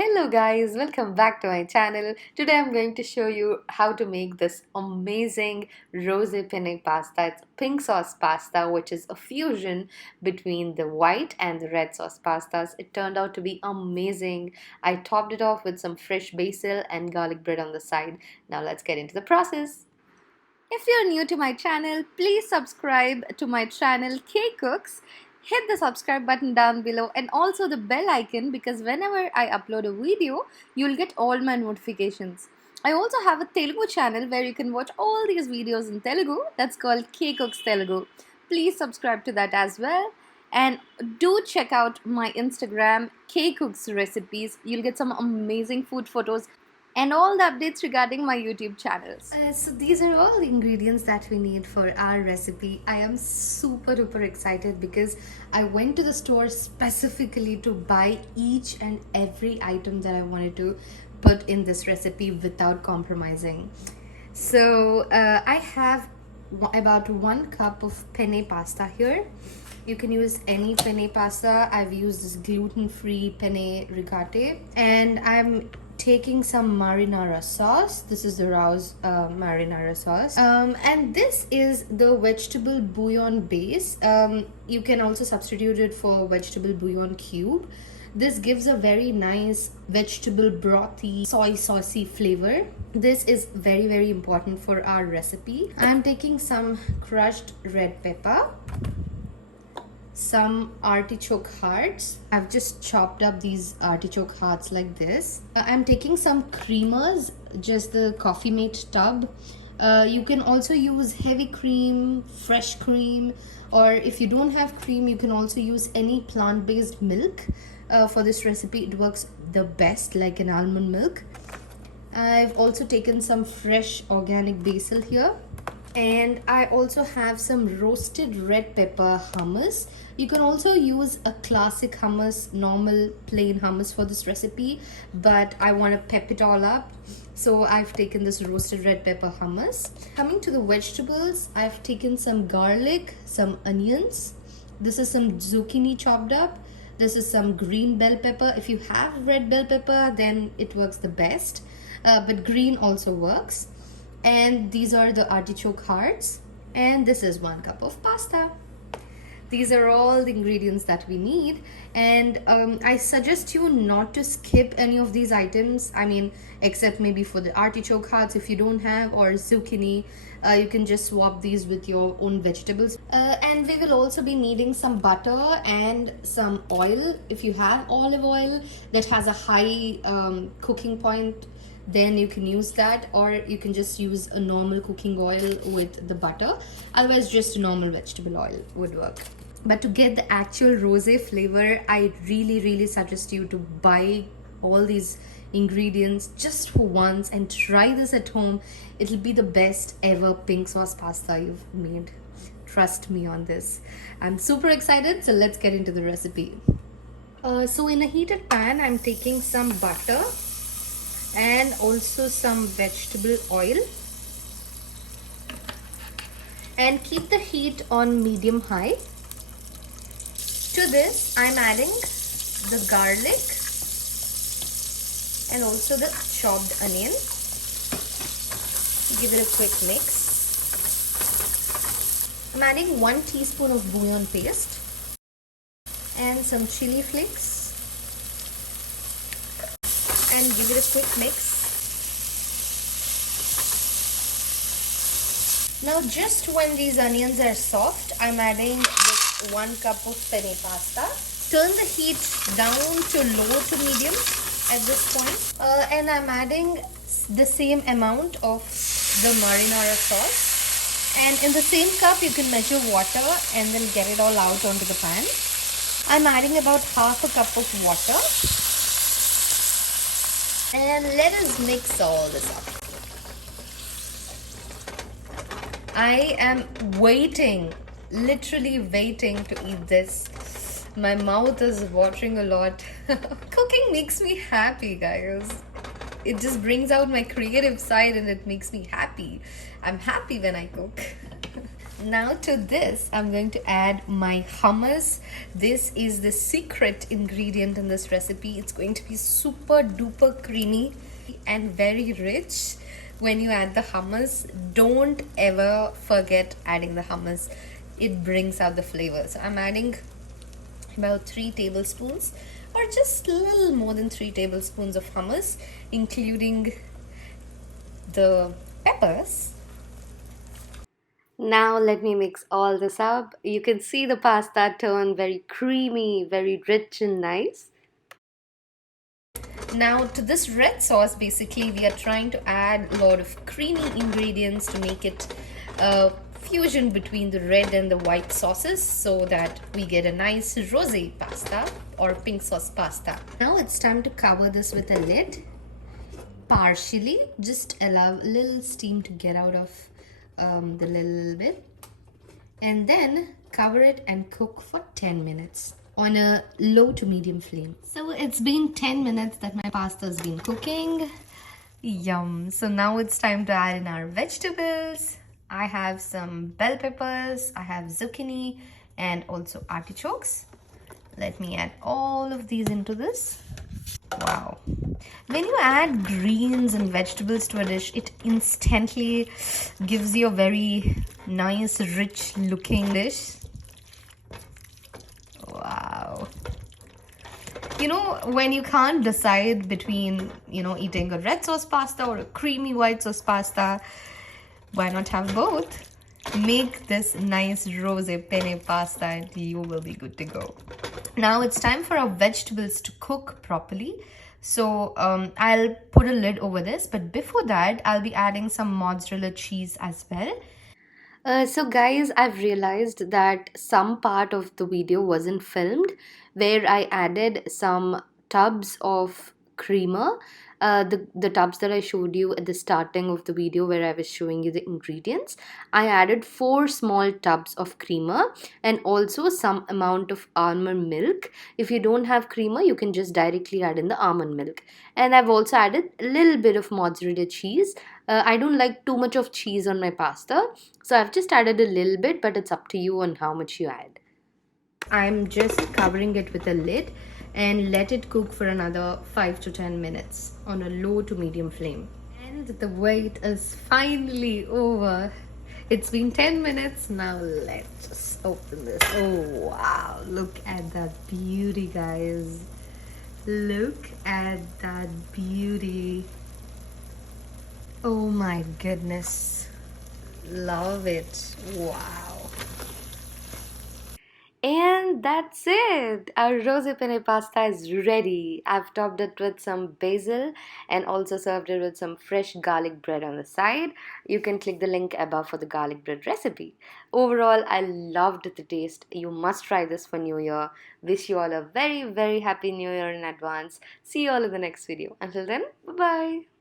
Hello guys, welcome back to my channel. Today I'm going to show you how to make this amazing rosé penne pasta. It's pink sauce pasta which is a fusion between the white and the red sauce pastas. It turned out to be amazing. I topped it off with some fresh basil and garlic bread on the side. Now let's get into the process. If you're new to my channel, please subscribe to my channel K Cooks. Hit the subscribe button down below and also the bell icon because whenever I upload a video, you'll get all my notifications. I also have a Telugu channel where you can watch all these videos in Telugu. That's called K Cooks Telugu. Please subscribe to that as well. And do check out my Instagram, K Cooks Recipes. You'll get some amazing food photos and all the updates regarding my YouTube channels. So these are all the ingredients that we need for our recipe. I am super duper excited because I went to the store specifically to buy each and every item that I wanted to put in this recipe without compromising. So I have about 1 cup of penne pasta here. You can use any penne pasta. I've used this gluten-free penne ricotta, and I'm taking some marinara sauce. This is the Rao's marinara sauce, and this is the vegetable bouillon base. You can also substitute it for vegetable bouillon cube. This gives a very nice vegetable brothy soy saucy flavor. This is very important for our recipe. I'm taking some crushed red pepper, some artichoke hearts. I've just chopped up these artichoke hearts like this. I'm taking some creamers, just the Coffee Mate tub. You can also use heavy cream, fresh cream, or if you don't have cream, you can also use any plant-based milk. For this recipe, it works the best, like an almond milk. I've also taken some fresh organic basil here. And I also have some roasted red pepper hummus. You can also use a classic hummus, normal plain hummus for this recipe, but I want to pep it all up, so I've taken this roasted red pepper hummus. Coming to the vegetables, I've taken some garlic, some onions. This is some zucchini chopped up. This is some green bell pepper. If you have red bell pepper, then it works the best, but green also works. And these are the artichoke hearts, and this is 1 cup of pasta. These are all the ingredients that we need, and I suggest you not to skip any of these items. I mean, except maybe for the artichoke hearts if you don't have, or zucchini. You can just swap these with your own vegetables. And we will also be needing some butter and some oil. If you have olive oil that has a high cooking point, then you can use that, or you can just use a normal cooking oil with the butter. Otherwise, just a normal vegetable oil would work. But to get the actual rosé flavor, I really suggest you to buy all these ingredients just for once and try this at home. It'll be the best ever pink sauce pasta you've made. Trust me on this. I'm super excited, so let's get into the recipe. So in a heated pan, I'm taking some butter and also some vegetable oil, and keep the heat on medium high. To this, I'm adding the garlic and also the chopped onion. Give it a quick mix. I'm adding 1 teaspoon of bouillon paste and some chili flakes, and give it a quick mix. Now just when these onions are soft, I'm adding this 1 cup of penne pasta. Turn the heat down to low to medium at this point. And I'm adding the same amount of the marinara sauce. And in the same cup, you can measure water and then get it all out onto the pan. I'm adding about half a cup of water. And let us mix all this up. I am waiting, literally waiting to eat this. My mouth is watering a lot. Cooking makes me happy, guys. It just brings out my creative side and it makes me happy. I'm happy when I cook. Now to this, I'm going to add my hummus. This is the secret ingredient in this recipe. It's going to be super duper creamy and very rich. When you add the hummus, don't ever forget adding the hummus. It brings out the flavor. So I'm adding about 3 tablespoons or just a little more than 3 tablespoons of hummus, including the peppers. Now let me mix all this up. You can see the pasta turn very creamy, very rich and nice. Now to this red sauce, basically we are trying to add a lot of creamy ingredients to make it a fusion between the red and the white sauces so that we get a nice rosé pasta or pink sauce pasta. Now it's time to cover this with a lid. Partially, just allow a little steam to get out of the little bit, and then cover it and cook for 10 minutes on a low to medium flame. So it's been 10 minutes that my pasta has been cooking. Yum. So now it's time to add in our vegetables. I have some bell peppers, I have zucchini and also artichokes. Let me add all of these into this. Wow. When you add greens and vegetables to a dish, it instantly gives you a very nice, rich looking dish. Wow. You know, when you can't decide between, eating a red sauce pasta or a creamy white sauce pasta, why not have both? Make this nice rosé penne pasta and you will be good to go. Now it's time for our vegetables to cook properly. So I'll put a lid over this, but before that, I'll be adding some mozzarella cheese as well. So guys, I've realized that some part of the video wasn't filmed where I added some tubs of creamer. The tubs that I showed you at the starting of the video where I was showing you the ingredients. I added 4 small tubs of creamer and also some amount of almond milk. If you don't have creamer, you can just directly add in the almond milk. And I've also added a little bit of mozzarella cheese. I don't like too much of cheese on my pasta, so I've just added a little bit, but it's up to you on how much you add. I'm just covering it with a lid and let it cook for another 5 to 10 minutes on a low to medium flame. And the wait is finally over. It's been 10 minutes. Now let's just open this. Oh wow, look at that beauty, guys. Look at that beauty. Oh my goodness. Love it. Wow. And that's it. Our rosé penne pasta is ready. I've topped it with some basil and also served it with some fresh garlic bread on the side. You can click the link above for the garlic bread recipe. Overall, I loved the taste. You must try this for New Year. Wish you all a very, very happy New Year in advance. See you all in the next video. Until then, bye-bye.